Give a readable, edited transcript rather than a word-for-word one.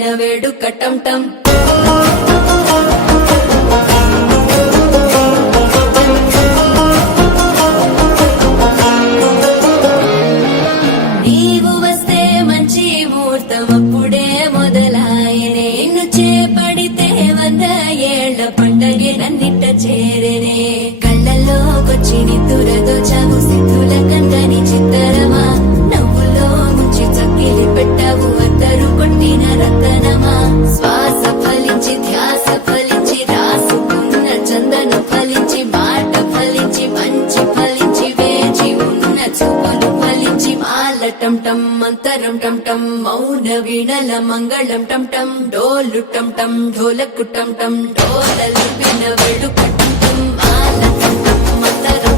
లిపిన వేడుక టం టం నీవు వస్తే మంచి ముహూర్తం అప్పుడే మొదలాయనే నిన్ను చేపడితే 100 ఏళ్ల పండగే నన్నిట్ట చేరనే కళ్ళల్లోకొచ్చి నిద్దురదోచావు సిద్ధుల కందని చిత్తరమా నవ్వులో ముంచి చక్కిలి పెట్టావు అద్దరు కొట్టిన రతనమా శ్వాస ఫలించి ధ్యాస ఫలించి రాసుకున్న చందను ఫలించి మాట ఫలించి మంచి ఫలించి వేచి ఉన్న చూపులు ఫలించి మాల టం టం మంతరం టం టం మౌన వీణల మంగళం టం టం డోలు టం టం ఢోలకు టం టం డోల లిపిన వేడుక టం టం మాల టం టం మంతరం